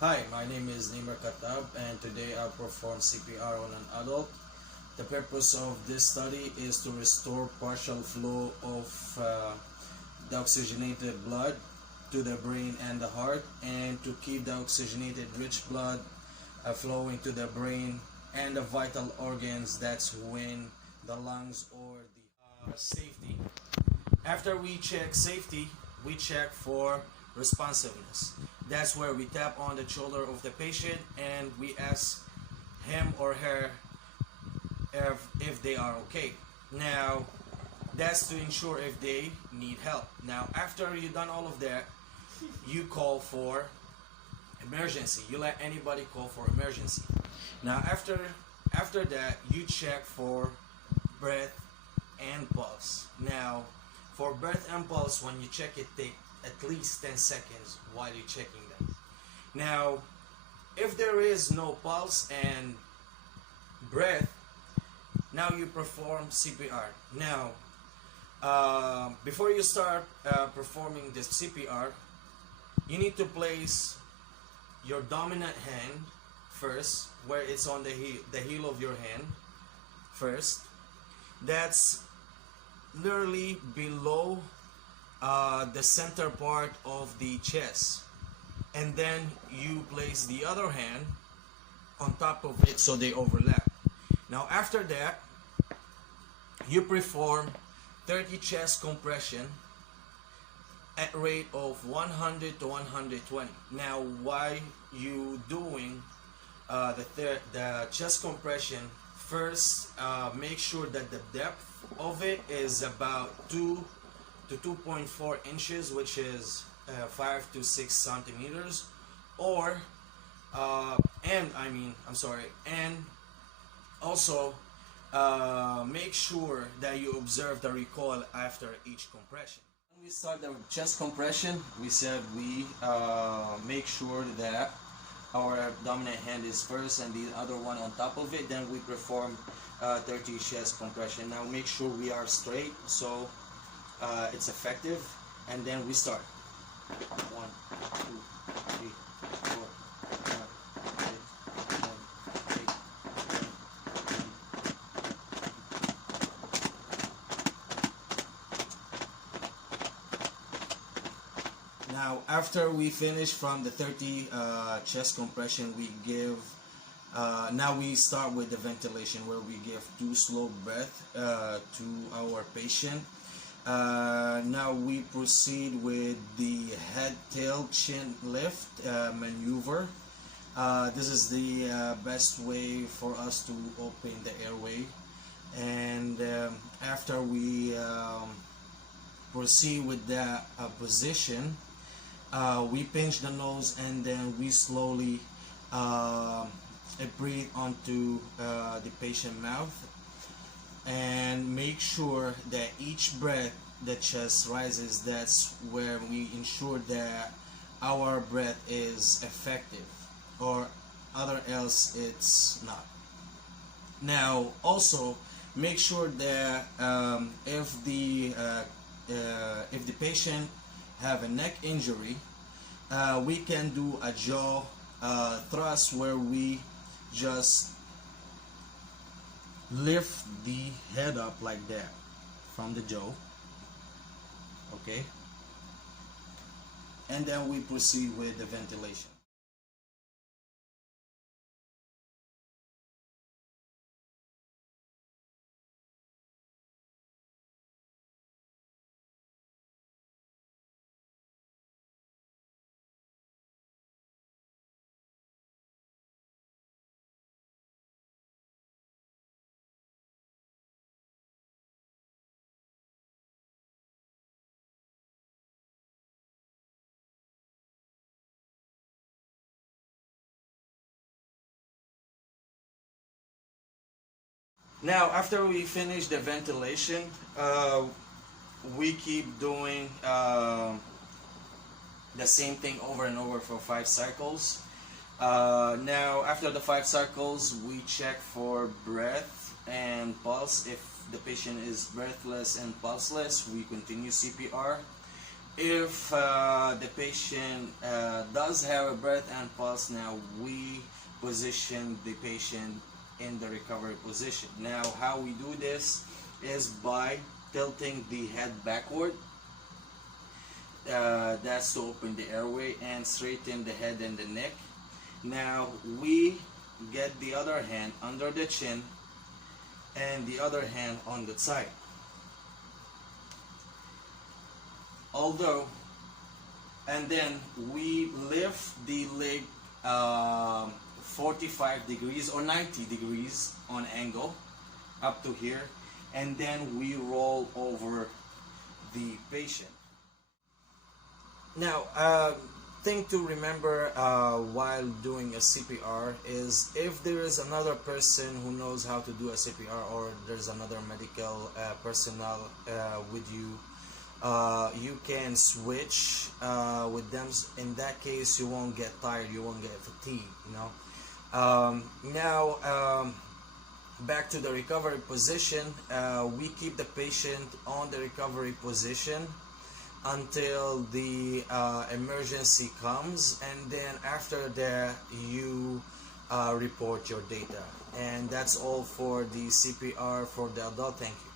Hi, my name is Nimar Katab and today I'll perform CPR on an adult. The purpose of this study is to restore partial flow of the oxygenated blood to the brain and the heart, and to keep the oxygenated rich blood flowing to the brain and the vital organs. That's when the lungs or the safety. After we check safety, we check for responsiveness. That's where we tap on the shoulder of the patient and we ask him or her if they are okay. Now, that's to ensure if they need help. Now, after you've done all of that, you call for emergency. You let anybody call for emergency. Now, after that, you check for breath and pulse. Now, for breath and pulse, when you check it, take at least 10 seconds while you're checking them. Now, if there is no pulse and breath, now you perform CPR. Now, before you start performing this CPR, you need to place your dominant hand first, where it's on the heel of your hand first. That's literally below the center part of the chest, and then you place the other hand on top of it so they overlap. Now after that, you perform 30 chest compression at rate of 100 to 120. Now why you doing the chest compression? First, make sure that the depth of it is about 2 to 2.4 inches, which is 5 to 6 centimeters, or and also make sure that you observe the recoil after each compression. When we start the chest compression, we said we make sure that our dominant hand is first and the other one on top of it. Then we perform 30 chest compression. Now make sure we are straight so it's effective, and then we start. 1, 2, 3, 4, 5, 6, 7, 8, 9. Now after we finish from the 30 chest compression, we give now we start with the ventilation, where we give 2 slow breaths to our patient. Now we proceed with the head, tail, chin lift maneuver. This is the best way for us to open the airway. And after we proceed with that position, we pinch the nose and then we slowly breathe onto the patient mouth, and make sure that each breath the chest rises. That's where we ensure that our breath is effective, or other else it's not. Now also make sure that if the patient have a neck injury, we can do a jaw thrust, where we just lift the head up like that from the jaw, okay, and then we proceed with the ventilation. Now after we finish the ventilation, we keep doing the same thing over and over for 5 cycles. Now after the 5 cycles, we check for breath and pulse. If the patient is breathless and pulseless, we continue CPR. If the patient does have a breath and pulse, now we position the patient in the recovery position. Now how we do this is by tilting the head backward. That's to open the airway and straighten the head and the neck. Now we get the other hand under the chin and the other hand on the side. And then we lift the leg 45 degrees or 90 degrees on angle up to here, and then we roll over the patient. Now, thing to remember while doing a CPR is if there is another person who knows how to do a CPR, or there's another medical personnel with you, you can switch with them. In that case, you won't get tired, you won't get fatigued, you know. Now, back to the recovery position. We keep the patient on the recovery position until the emergency comes, and then after that you report your data. And that's all for the CPR for the adult. Thank you.